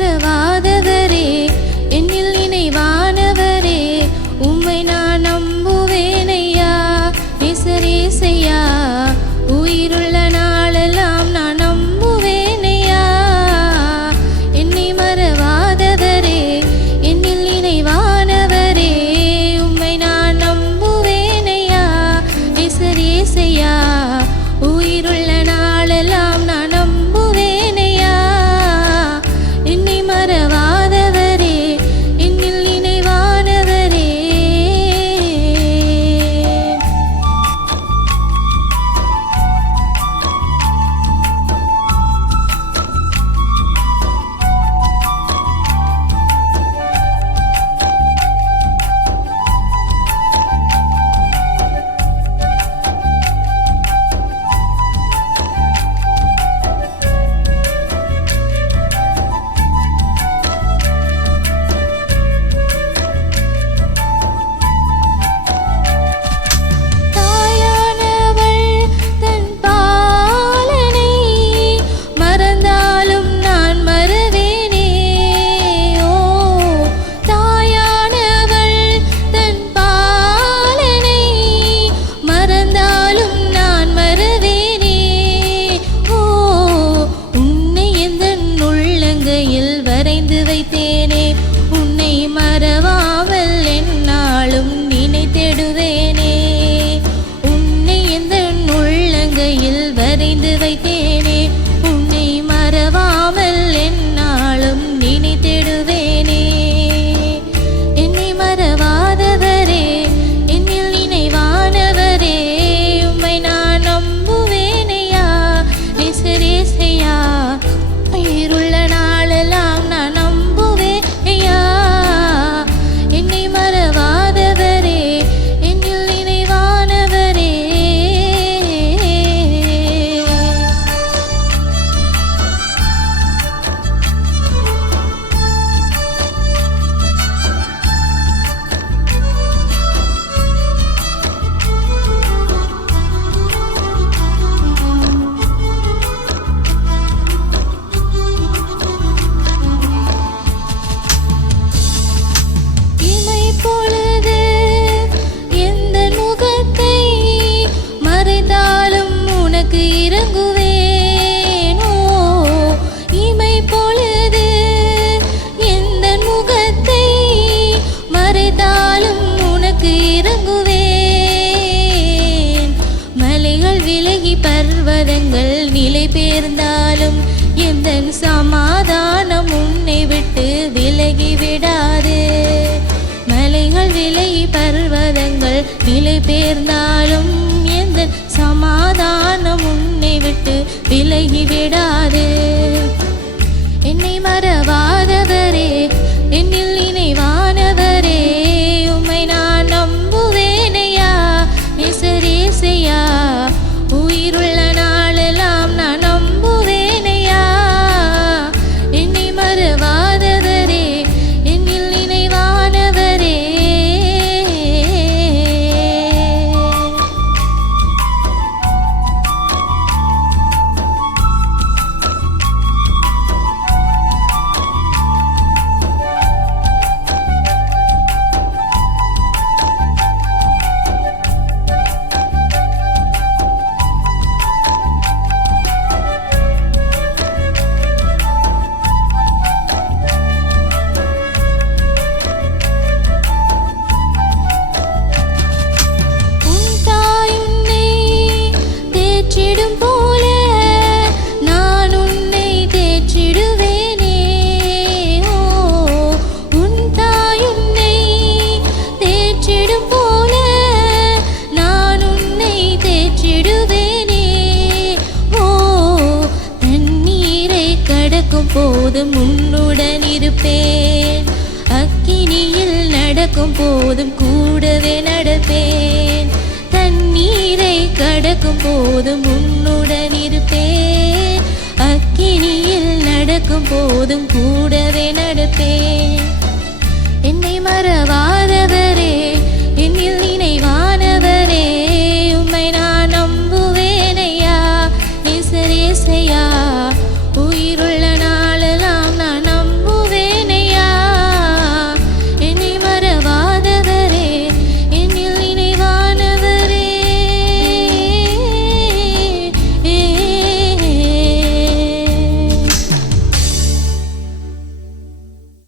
மறவாதவரே என்னில் நினைவானவரே உம்மை நான் நம்புவேனையா நேசரேசையா உயிருள்ள நாளெல்லாம் நான் நம்புவேனையா என்னை மறவாதவரே என்னில் நினைவானவரே உம்மை நான் நம்புவேனையா நேசரேசையா உயிருள்ள நாளெல்லாம் நான் நம்புவேனையா என்னை மறவாதவரே என்னில் நினைவானவரே வரைந்து வைத்தேனே உன்னை மறவாமல் என்னாலும் நினைத்திடுவேனே உன்னை எந்தன் உள்ளங்கையில் வரைந்து வைத்தேனே உன்னை மறவாமல் என்னாலும் நினைத்திடுவேனே என்னை மறவாதவரே என்னில் நினைவானவரே உம்மை நான் நம்புவேனையா நேசரேசையா உயிருள்ள நாளெல்லாம் நான் நம்புவேனையா என்னை மறவாதவரே என்னில் நினைவானவரே இறங்குவேனோ இமை பொழுது எந்தன் முகத்தை மறைத்தாலும் உனக்கு இறங்குவேன் மலைகள் விலகி பர்வதங்கள் நிலை பெயர்ந்தாலும் எந்தன் சமாதானம் உன்னை விட்டு விலகி விடாது மலைகள் விலகி பர்வதங்கள் நிலை பெயர்ந்தாலும் எந்தன் சமாதானம் உன்னை விட்டு விலகி விடாது என்னை மறவாதவரே என்னில் நினைவானவரே உம்மை நான் நம்புவேனையா நேசரேசையா உயிருள்ள நாளெல்லாம் நான் நம்புவேனையா என்னை மறவாதவரே என்னில் நினைவானவரே போல நான் உன்னை தேற்றிடுவேனே உன் தாய் உன்னை தேற்றிடும் போல நான் உன்னை தேற்றிடுவேனே தண்ணீரை கடக்கும் போதும் உன்னுடன் இருப்பேன் அக்கினியில் நடக்கும் போதும் கூடவே நடப்பேன் தண்ணீரை கடக்கும் போதும் உன்னுடன் இருப்பேன் அக்கினியில் நடக்கும் போதும் கூடவே நடப்பேன் என்னை மறவாதவரே